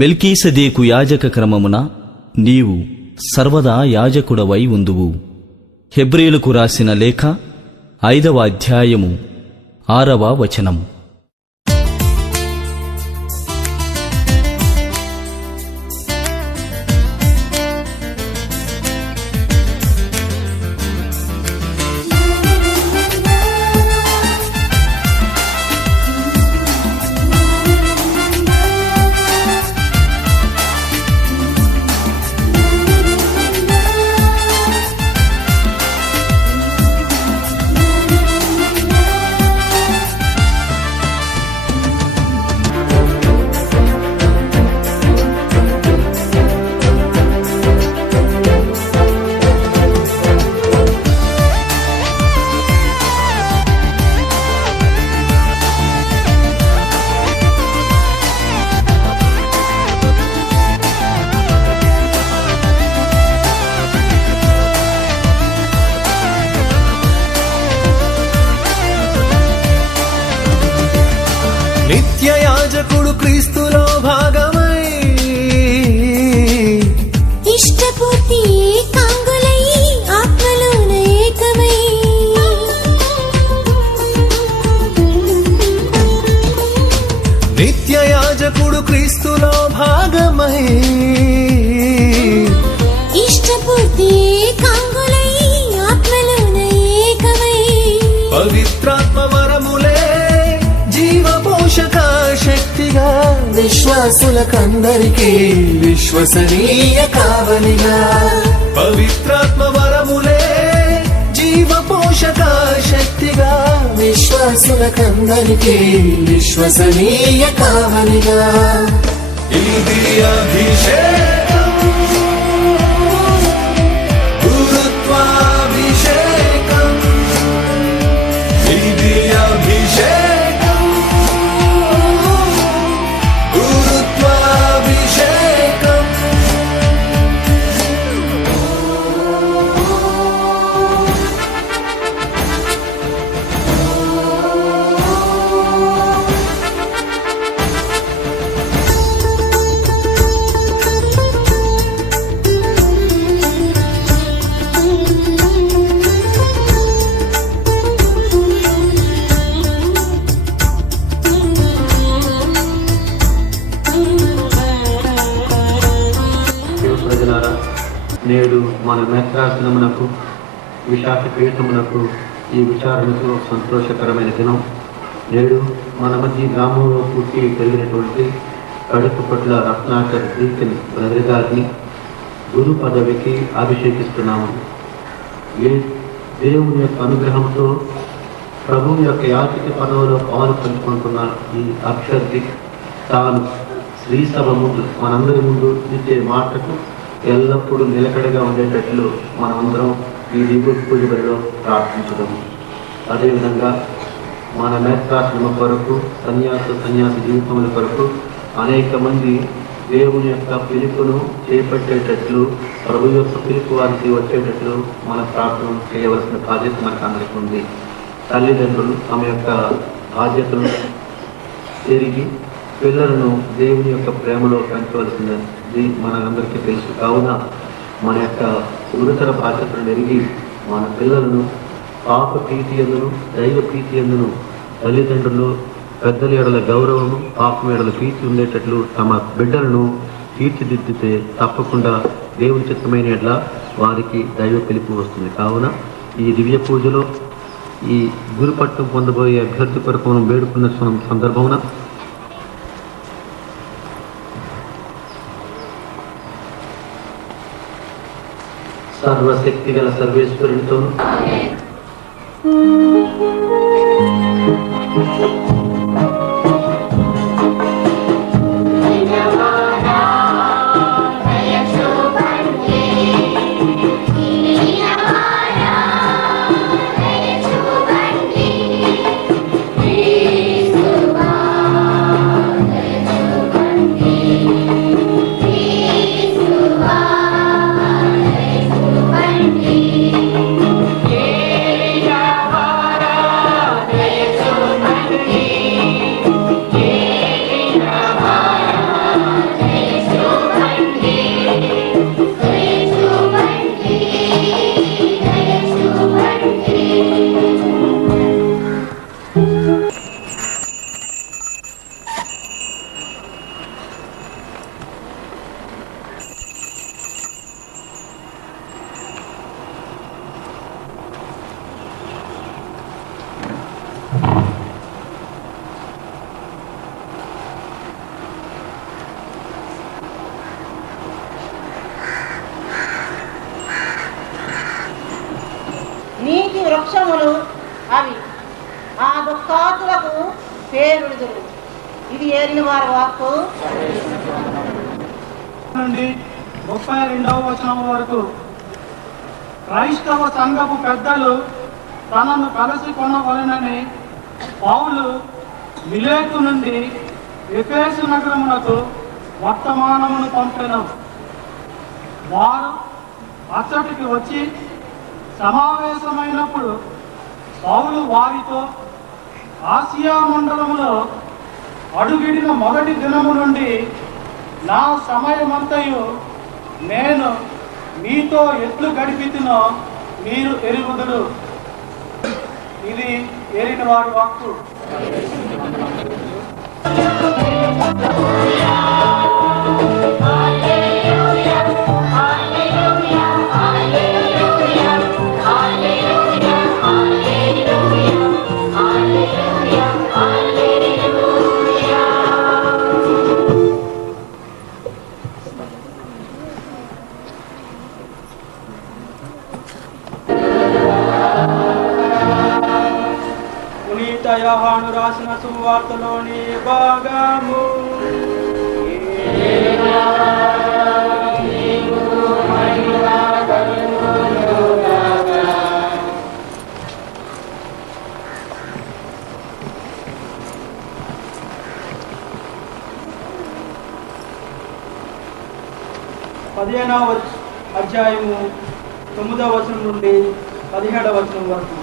మెల్కీసెదెకు యాజక క్రమమున నీవు సర్వదా యాజకుడవై ఉందువు. హెబ్రీయులకు రాసిన లేఖ 5వ అధ్యాయము 6వ వచనం. నిత్య యాజకుడు క్రీస్తులో భాగమై ఇష్టపూర్తి ఏకాంగులై ఆత్మలోన ఏకమై నిత్య యాజకుడు క్రీస్తులో భాగమై ఇష్టపూర్తి ఏకాంగులై ఆత్మలోన ఏకమై పవిత్రాత్మ వరములే జీవ పోషక శక్తిగా విశ్వాసులకందరికీ విశ్వసనీయ కావలిగా. పవిత్రాత్మ వరములే జీవ పోషక శక్తిగా విశ్వాసులకందరికీ విశ్వసనీయ కావలిగా. ఇది అభిషేకం, గురుత్వాభిషేకం, ఇది అభిషేకం, గురుత్వాభిషేకం. ప్రజలారా, నేడు మన మేత్రాసనమునకు విశాఖ పీఠమునకు ఈ విచారణకు సంతోషకరమైన దినం. నేడు మన మధ్య గ్రామంలో పుట్టి పెరిగినటువంటి కడుపు పట్ల రత్నాకర్ దీక్షని బ్రదర్ గారిని గురు పదవికి అభిషేకిస్తున్నాము. దేవుని యొక్క అనుగ్రహంతో ప్రభువు యొక్క యాచిక పదవిలో పాలు పంచుకుంటున్న ఈ అభ్యర్థి తాను శ్రీసభ ముందు మనందరి ముందు ఇచ్చే మాటకు ఎల్లప్పుడూ నిలకడగా ఉండేటట్లు మనమందరం ఈ దివ్య పూజ బడిలో ప్రార్థించడము. అదేవిధంగా మన మేత్రాశ్రమ కొరకు సన్యాసి జీవితముల కొరకు అనేక మంది దేవుని యొక్క పిలుపును చేపట్టేటట్లు, ప్రభు యొక్క పిలుపు వారికి వచ్చేటట్లు మన ప్రార్థన చేయవలసిన బాధ్యత మనకు అందరికీ ఉంది. తల్లిదండ్రులు తమ యొక్క బాధ్యతను తిరిగి పిల్లలను దేవుని యొక్క ప్రేమలో పెంచవలసినది మనందరికీ తెలుసు. కావున మన యొక్క గురుతర బాధ్యతలను ఎరిగి మన పిల్లలను పాప ప్రీతి ఎందును దైవ ప్రీతి ఎందును తల్లిదండ్రులు పెద్దల ఎడల గౌరవము పాపం ఎడల ప్రీతి ఉండేటట్లు తమ బిడ్డలను తీర్చిదిద్దితే తప్పకుండా దేవుని చిత్తమైన ఎడల వారికి దైవ పిలుపు వస్తుంది. కావున ఈ దివ్య పూజలో ఈ గురుపట్టం పొందబోయే అభ్యర్థి కొరకు మనం వేడుకున్న సందర్భమున సర్వశక్తి గల సర్వేశ్వరునితో నీతి వృక్షములు అవి ఆ దుఃఖాతులకు పేరుడుదురు. ఇది ఏలిన వారి వాక్కు. నుండి 32వ వచనం వరకు క్రైస్తవ సంఘపు పెద్దలు తనను కలిసి కొనవలెనని పౌలు మిలేతు నుండి ఎఫెసు నగరమునకు వర్తమానమును పంపెను. వారు అచ్చటికి వచ్చి సమావేశమైనప్పుడు పౌలు వారితో, ఆసియా మండలములో అడుగిడిన మొదటి దినము నుండి నా సమయమంతయు నేను మీతో ఎట్లు గడిపితునో మీరు ఎరుగుదురు. ఇది ఏలిన వారి వాక్కు. పునీత యోహాను రాసిన సువార్తలోని భాగము. పదిహేనవ అధ్యాయము 9వ వచనం నుండి 17వ వచనం వరకు.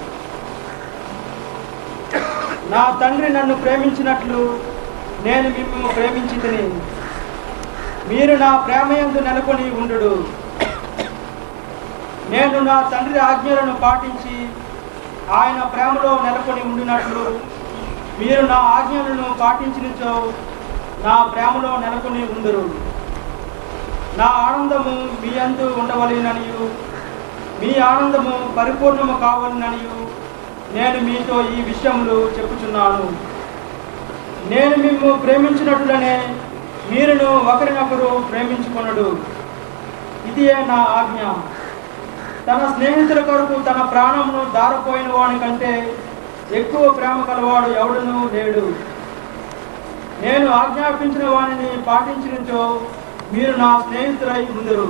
నా తండ్రి నన్ను ప్రేమించినట్లు నేను మిమ్మల్ని ప్రేమించితిని. మీరు నా ప్రేమయందు నెలకొని ఉండుడు. నేను నా తండ్రి ఆజ్ఞలను పాటించి ఆయన ప్రేమలో నెలకొని ఉండినట్లు మీరు నా ఆజ్ఞలను పాటించినచో నా ప్రేమలో నెలకొని ఉందురు. నా ఆనందము మీ యందు ఉండవలెననియు మీ ఆనందము పరిపూర్ణము కావాలననియు నేను మీతో ఈ విషయములు చెప్పుచున్నాను. నేను మిమ్ము ప్రేమించినట్లనే మీరును ఒకరినొకరు ప్రేమించుకొనుడు. ఇదియే నా ఆజ్ఞ. తన స్నేహితుల కొరకు తన ప్రాణమును దారపోయిన వాని కంటే ఎక్కువ ప్రేమ కలవాడు ఎవడునూ లేడు. నేను ఆజ్ఞాపించిన వానిని పాటించినచో మీరు నా స్నేహితులై ఉందురు.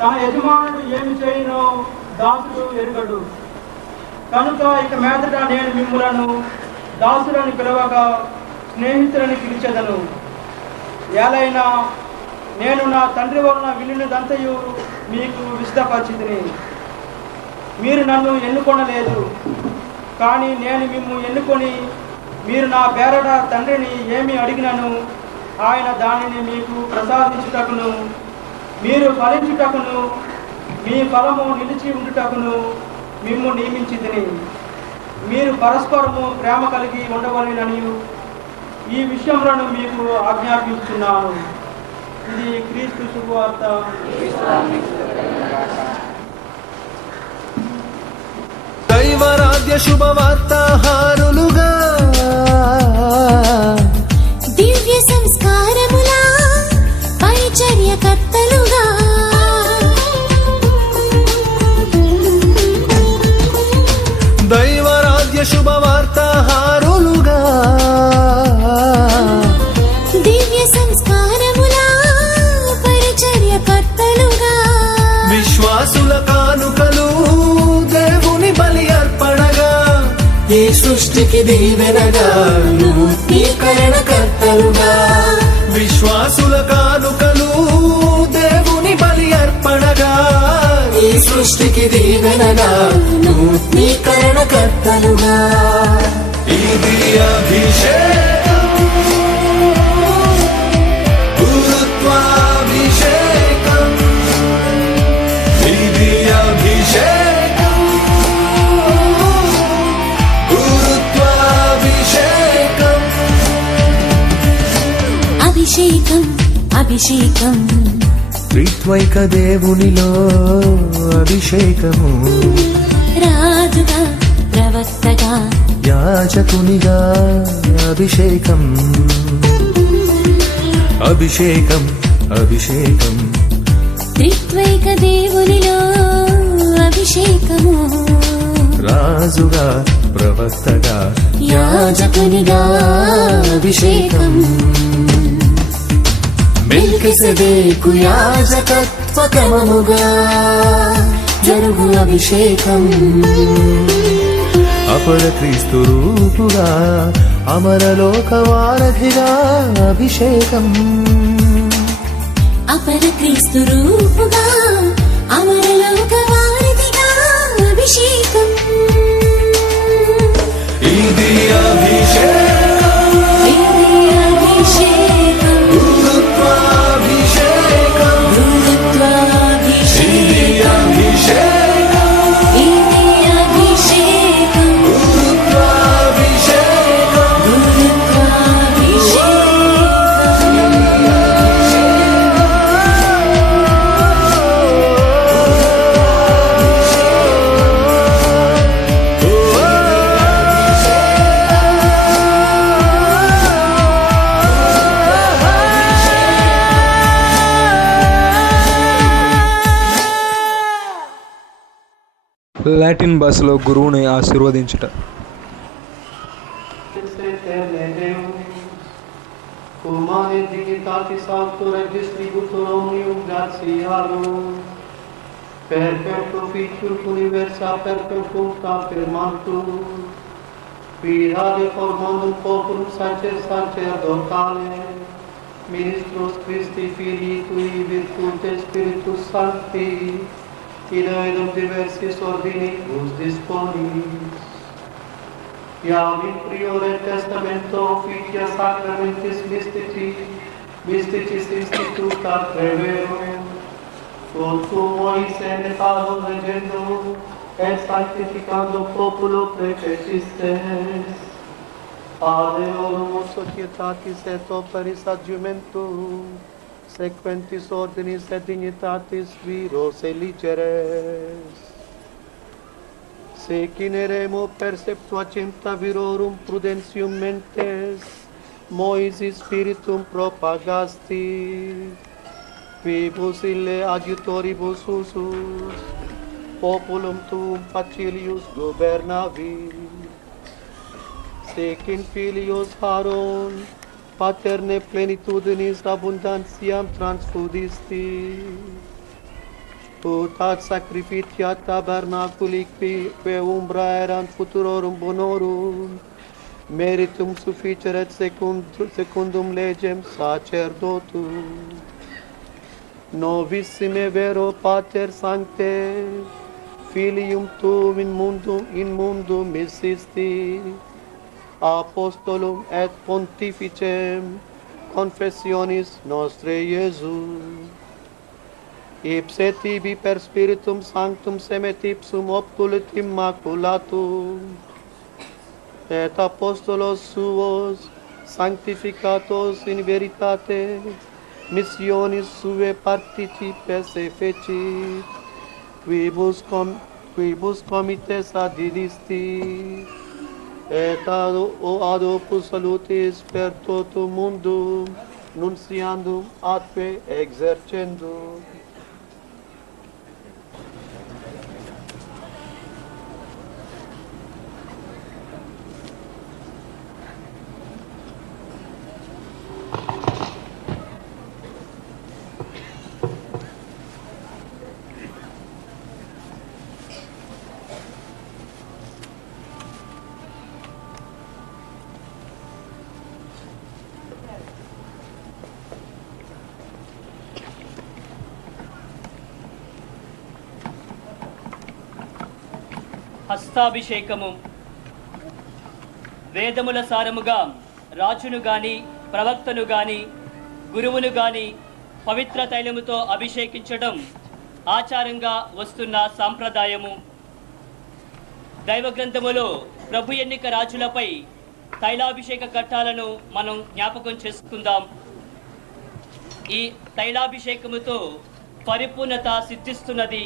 తన యజమానుడు ఏమి చేయునో దాసుడు ఎరుగడు. కనుక ఇక మీదట నేను మిమ్ములను దాసులను పిలవగా స్నేహితులని పిలిచెదను. ఏలైనా నేను నా తండ్రి వలన వినినదంతయు మీకు విశదపరిచితిని. మీరు నన్ను ఎన్నుకొనలేదు, కానీ నేను మిమ్ము ఎన్నుకొని మీరు నా పేరట తండ్రిని ఏమి అడిగినను ఆయన దానిని మీకు ప్రసాదించుటకును మీరు ఫలించుటకును మీ ఫలము నిలిచి ఉండుటకును మిమ్ము నియమించితిని. మీరు పరస్పరము ప్రేమ కలిగి ఉండవలెననియు ఈ విషయములను మీకు ఆజ్ఞాపించుచున్నాను. ఇది క్రీస్తు శుభవార్త. దైవరాజ్య శుభవార్తాహారులుగా దివ్య సంస్కారముల పరిచర్యకర్తలుగా దైవరాజ్య శుభవార్తాహారులుగా దివ్య సంస్కారముల పరిచర్యకర్తలుగా విశ్వాసుల కానుకలు దేవుని బలి అర్పణగా ఈ సృష్టికి దీవెనగా నూతనీకరణకర్తలుగా విశ్వాసుల కానుకలు దేవుని బలి అర్పణగా ఈ సృష్టికి దీవెనగా నూతనీకరణకర్తలుగా ఇది అభిషేకం, గురుత్వాభిషేకం. ఇది అభిషేకం, గురుత్వాభిషేకం. అభిషేకం అభిషేకం త్రిత్వైక దేవునిలో అభిషేకము, రాజుగా ప్రవక్తగా యాజకునిగా అభిషేకం, అభిషేకం అభిషేకం. త్రిత్వైక దేవునిలో అభిషేకము. రాజుగా ప్రవక్తగా యాజకునిగా అభిషేకం మెల్కిసెదెకు యాజకత్వ క్రమముగా జరుగు అభిషేకం అపర క్రీస్తు రూపుగా అమరలోక వారధిగా అభిషేకం అపర క్రీస్తు రూపుగా అమరలోక వారధిగా అభిషేకం ఇది అభిషేకం ఇది అభిషేకం గురుత్వాభిషేకం గురుత్వాభిషేకం ఇది అభిషేకం ఇది అభిషేకం గురుత్వాభిషేకం లాటిన్ భాషలో గురువుని ఆశీర్వదించుట. Humane dignitatis autor et distributor omnium gratiarum, perpetuo ficium universa perpetuum permantum, virade formandum populum sacerdotale, ministros Christi Filii Tui virtute Spiritus Sancti, in aedum diversis ordinibus disponis. Iam in priore testamento officia sacramentis mysticis instituta treverum, ut Moise netado legendum et sanctificando populo prepecistes, ad eorum societatis et operis adjumentum, sequentis ordinis et dignitatis viros eligeres. Sec ineremo perceptuacenta virorum prudentium mentes, Moisi spiritum propagasti, quibus ille adjutoribus usus, populum tuum facilius gobernavi. Sec in filios Aaron, paterne plenitudinis abundantiam transfudisti, ut ad sacrificia tabernaculi que umbra erant futurorum bonorum, meritum sufficeret secundum legem sacerdotum. Novissime vero Pater Sancte, Filium tuum in mundum missisti, Apostolum et Pontificem confessionis nostre Iesu. Ipse tibi per Spiritum Sanctum semet ipsum opulit immaculatum, et apostolos suos sanctificatos in veritate missionis sue participes effecit, quibus comites adidisti, et ad opus salutis per totum mundum nunciandum atque exercendum. హస్తాభిషేకము. వేదముల సారముగా రాజును గాని ప్రవక్తను గాని గురువును గాని పవిత్ర తైలముతో అభిషేకించడం ఆచారంగా వస్తున్న సాంప్రదాయము. దైవ గ్రంథములో ప్రభు ఎన్నిక రాజులపై తైలాభిషేక ఘట్టాలను మనం జ్ఞాపకం చేసుకుందాం. ఈ తైలాభిషేకముతో పరిపూర్ణత సిద్ధిస్తున్నది.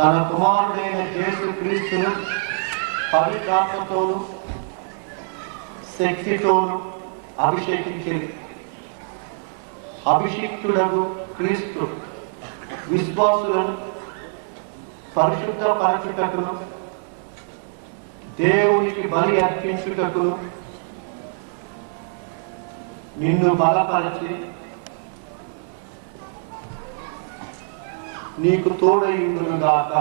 తన కుమారుడైన యేసుక్రీస్తును పవిత్రాత్మతోను శక్తితోను అభిషేకించింది. అభిషిక్తులకు క్రీస్తు విశ్వాసులను పరిశుద్ధపరచుటకును దేవునికి బలి అర్పించుటకును నిన్ను బలపరచి నీకు తోడయుండును గాక.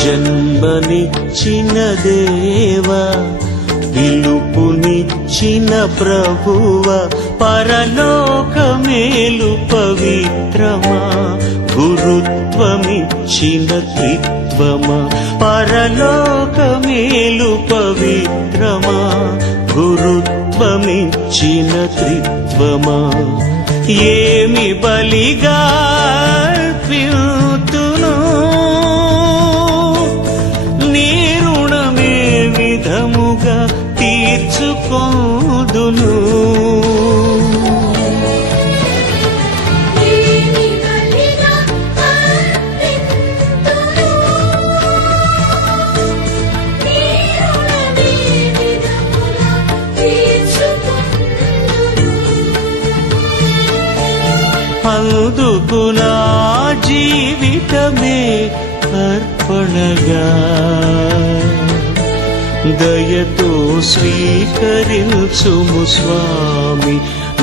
జన్మనిచ్చిన దేవా, పిలుపునిచ్చిన ప్రభువ, పరలోకమేలు పవిత్రమా, గురుత్వమిచ్చిన త్రిత్వమా, పరలోకమేలు పవిత్రమా, గురుత్వమిచ్చిన త్రిత్వమా, ఏమి బలిగా అర్పింతును, నీ రుణమే విధముగా తీర్చుకోదును. అందుకు నా జీవితమే అర్పణగా దయతో స్వీకరించుము స్వామి,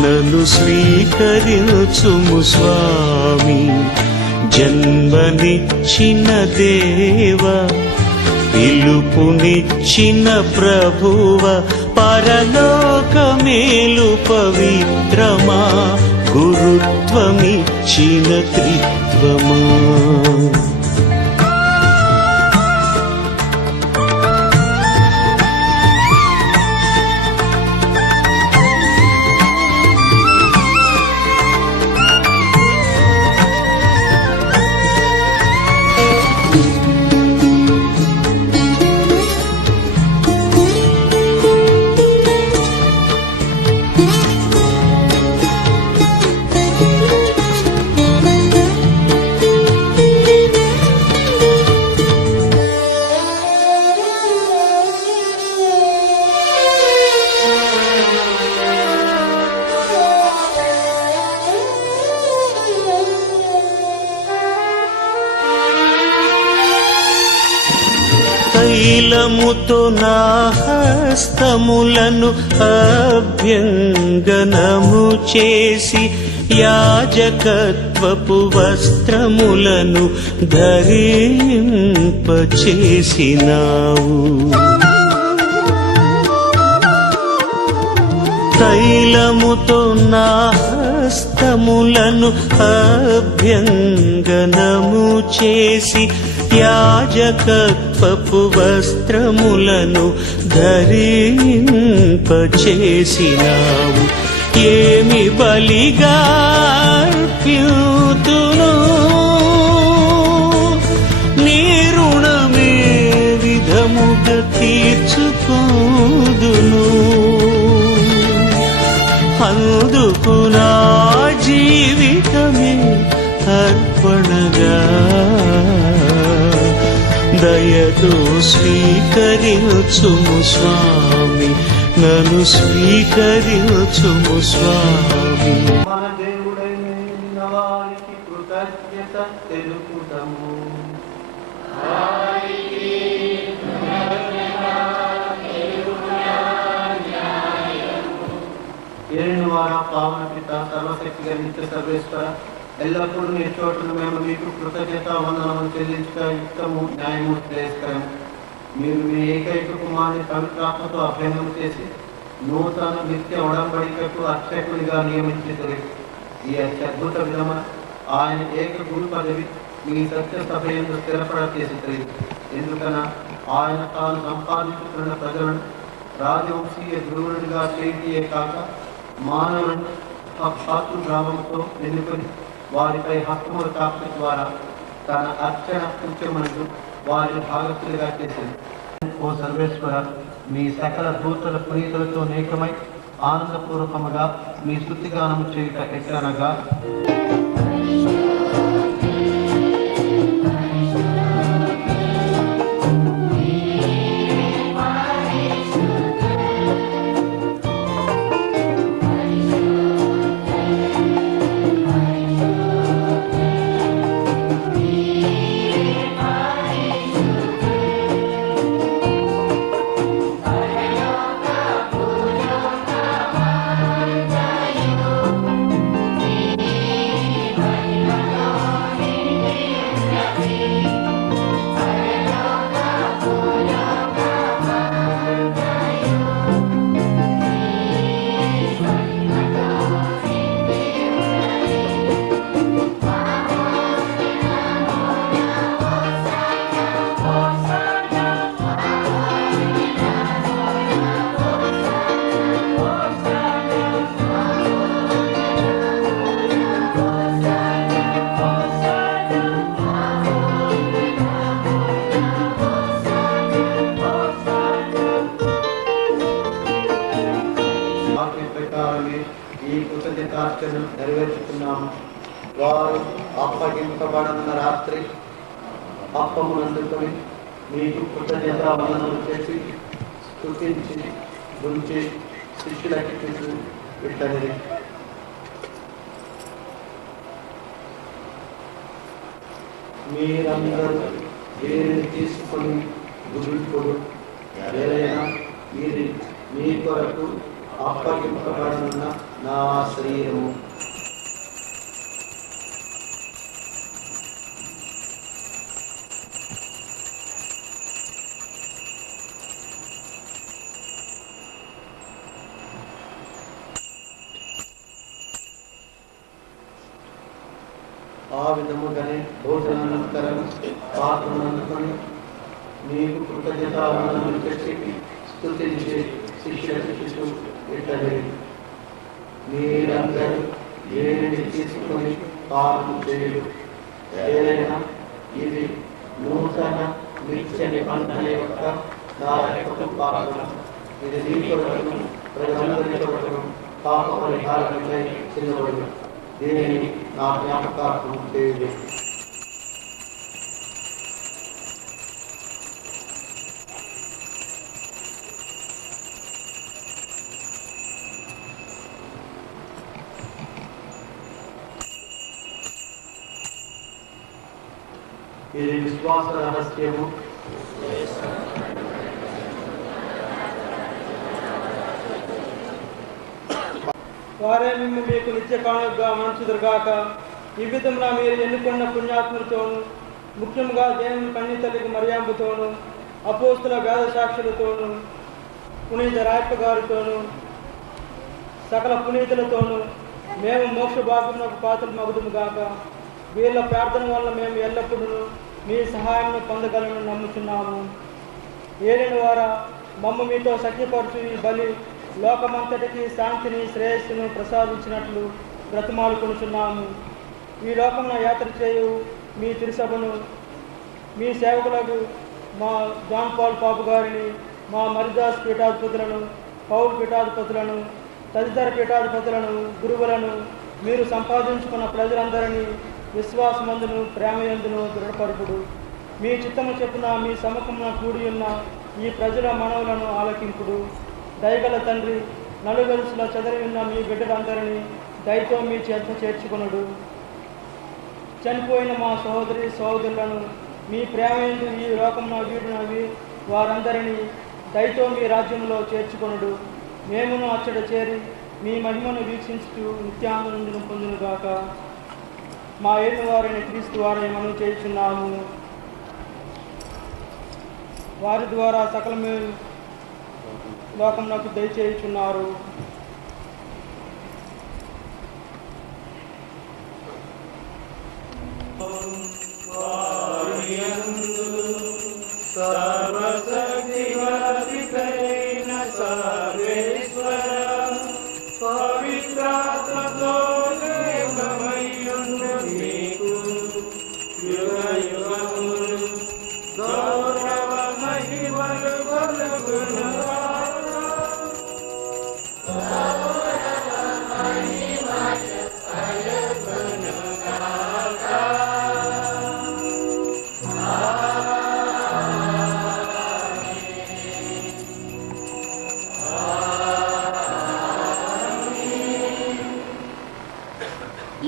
నన్ను స్వీకరించుము స్వామి. జన్మనిచ్చిన దేవా, పిలుపునిచ్చిన ప్రభువ, పరలోకమేలు పవిత్రమా, గురుత్వమిచ్చిన త్రిత్వమా. తైలముతో నా హస్తములను అభ్యంగనము చేసి, యాజకత్వపు వస్త్రములను ధరింపచేసినావు. తైలముతో నా హస్తములను అభ్యంగనము చేసి, యాజకత్వపు వస్త్రములను ధరింపచేసినావు. ఏమి బలిగా అర్పింతును, నీ రుణమే విధముగా తీర్చుకోదును. అందుకు నా జీవితమే అర్పణగా దయతో స్వీకరించుము స్వామి, నన్ను స్వీకరించుము స్వామి. మన దేవుడైన వారికి కృతజ్ఞత తెలుపుదాము. ఏలిన వారా పావన పిత సర్వశక్తిగా నిత్య సర్వేశ్వర ఎల్లప్పుడూ నీ చోటును మేము మీకు కృతజ్ఞత వందనము చెల్లించుట యుక్తము న్యాయము శ్రేయస్కరము. మీరు మీ ఏకైక కుమారుని పవిత్రాత్మతో అభ్యంగం చేసి నూతన నిత్య ఉడంబడికకు అర్చకునిగా నియమించారు. ఈ అత్యద్భుత విధమున ఆయన ఏక గురు పదవి మీ సత్య సభ యందు స్థిరపడ చేసి ఎందుకన ఆయన తాను సంపాదించుకున్న ప్రజలను రాజవంశీయ గురువునిగా చేయటియే కాక మానవులను సాక్షాత్తు భావంతో ఎన్నుకొని వారిపై హక్కుముల కాపుల ద్వారా తన అర్చన కృత్యములను వారిని భాగస్తులుగా చేసింది. ఓ సర్వేశ్వర, మీ సకల దూతల పునీతులతో నేకమై ఆనందపూర్వకముగా మీ స్తుతిగానము చేయుట ఎట్లనగా ఈ కృతజ్ఞతార్చన నెరవేర్చుకున్నాము. వారు అప్పగింపబడన్న రాత్రి అప్పము అందుకొని మీకు కృతజ్ఞత వందనములు చేసి స్తుతించి గురించి శిష్యులకి చూసి విట్టనిది. మీరందరూ దీనిని తీసుకొని గురుడు ఏదైనా ఇది మీ కొరకు అప్పగింపబడనున్న నా శరీరము. ఆ విధముగానే భోజనానంతరం పాత్రను అందుకొని మీకు కృతజ్ఞత వందనములు చేసి స్తుతించి శిష్యులకు విట్టనిది. మీరందరూ ఏది తీసుకొని పాలన చేయు. ఏదైనా ఇది నూతన నిత్య నిబంధన యొక్క నా యొక్క పాత్ర. ఇది నీ కొరకు ప్రజలందరి కొరకు పాప పరిహారమై చెందబడి దీనిని నా జ్ఞాపకార్థం చేయదు. ఇది విశ్వాస రహస్యము. వారే మిమ్ము మీకు నిత్య కానుకగా మంచుదురుగాక. ఈ విధంగా మీరు ఎన్నుకున్న పుణ్యాత్ములతోనూ ముఖ్యంగా దేవుని కన్య తల్లికి మరియాంబతోనూ అపోస్తుల వేద సాక్షులతోనూ పునీత రాయప్ప గారితోనూ సకల పునీతులతోనూ మేము మోక్ష భాగ్యమునకు పాత్రలు మగుదుముగాక. వీళ్ళ ప్రార్థన వల్ల మేము ఎల్లప్పుడూ మీ సహాయం పొందగలను నమ్ముచున్నాము. ఏలిన వారా, మమ్మ మీతో సఖ్యపరచు ఈ బలి లోకమంతటికి శాంతిని శ్రేయస్సును ప్రసాదించినట్లు బ్రతిమాలుకొనుచున్నాము. ఈ లోకంలో యాత్ర చేయు మీ తిరుసభను, మీ సేవకులకు మా జాన్ పాల్ పాపు గారిని, మా మరిదాస్ పీఠాధిపతులను, పౌల్ పీఠాధిపతులను, తదితర పీఠాధిపతులను, గురువులను, మీరు సంపాదించుకున్న ప్రజలందరినీ విశ్వాసమందును ప్రేమయందును దృఢపరుపుడు. మీ చిత్తము చెప్పున మీ సముఖమున కూడి ఉన్న ఈ ప్రజల మనవులను ఆలకింపుడు. దయగల తండ్రి, నలువెలుసుల చెదరి ఉన్న మీ బిడ్డలందరినీ దయతో మీ చేత చేర్చుకొనుడు. చనిపోయిన మా సహోదరి సహోదరులను మీ ప్రేమయందు ఈ లోకమున వీడినవి వారందరినీ దయతో మీ రాజ్యంలో చేర్చుకొనుడు. మేమును అచ్చట చేరి మీ మహిమను వీక్షించుతూ నిత్యానందం పొందునుగాక. మా ఏళ్ళ వారైన క్రీస్తు వారిని మనం చేస్తున్నాము. వారి ద్వారా సకల మేలు లోకం నాకు దయచేయుచున్నారు.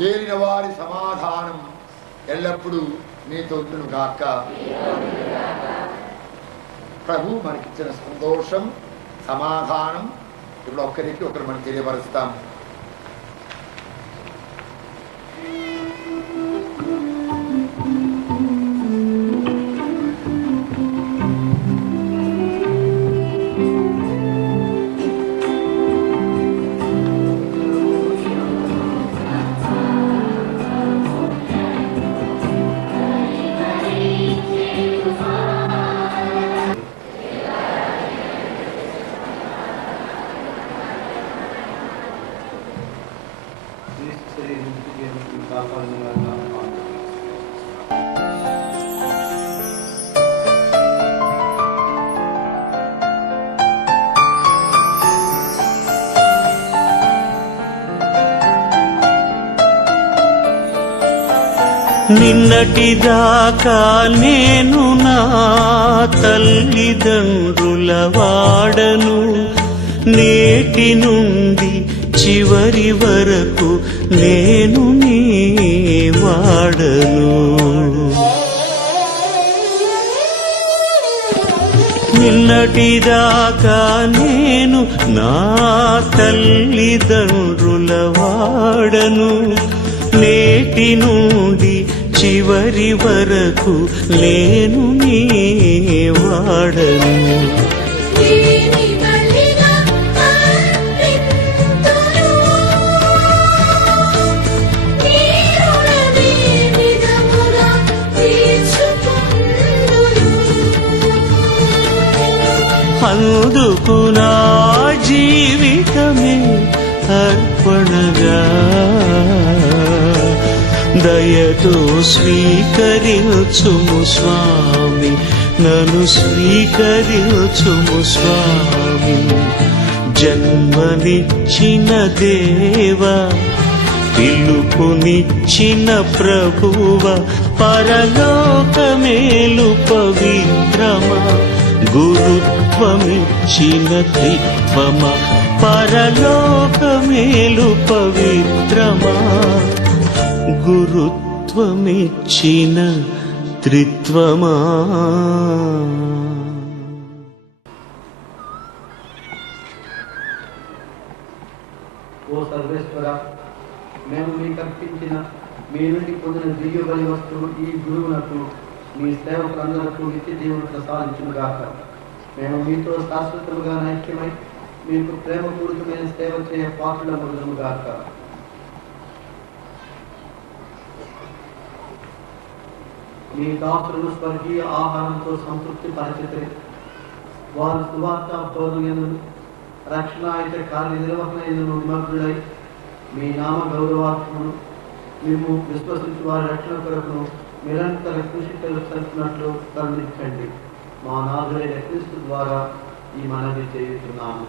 ఏలిన వారి సమాధానం ఎల్లప్పుడూ మీతో గాక. ప్రభు మనకిచ్చిన సంతోషం, సమాధానం ఇప్పుడు ఒక్కరికి ఒకరు మనం తెలియపరుస్తాం. నిన్నటిదాకా నేను నా తల్లిదండ్రుల వాడను, నేటి నుండి చివరి వరకు నేను నీ వాడను. నిన్నటిదాకా నేను నా తల్లిదండ్రుల వాడను, నేటి నుండి చివరి వరకు నేను నీ వాడను. అందుకు నా జీవితమే అర్పణగా దయతో స్వీకరించుము స్వామి, నన్ను స్వీకరించుము స్వామి. జన్మనిచ్చిన దేవా, పిలుపునిచ్చిన ప్రభువ, పరలోకమేలు పవిత్రమా, గురుత్వమిచ్చిన త్రిత్వమా, పరలోకమేలు పవిత్రమా, గురుత్వమిచ్చిన త్రిత్వమా. ఓ సర్వేశ్వర, మేము మీకు అర్పించిన మీ నుండి పొందిన దివ్య బలి వస్తువు ఈ గురువునకు మీ సేవకులందరకు నిత్య జీవనం ప్రసాదించుగాక. మేము మీతో శాశ్వతముగా ఐక్యమై మీకు ప్రేమపూరితమైన సేవ చేయ పాత్రలమగుగాక. మీ దాసులను స్వర్గీయ ఆహారంతో సంతృప్తి పరిచితే వారు సువార్త బోధనను రక్షణాయుత కార్యనిర్వహణ నిమగ్నులై మీ నామ గౌరవాత్మను మేము విశ్వసించి వారి రక్షణ కొరకును నిరంతర కృషి తెలుసుకున్నట్లు కరుణించండి. మా నాథుడైన క్రీస్తు ద్వారా ఈ మనవి చేయుచున్నాము.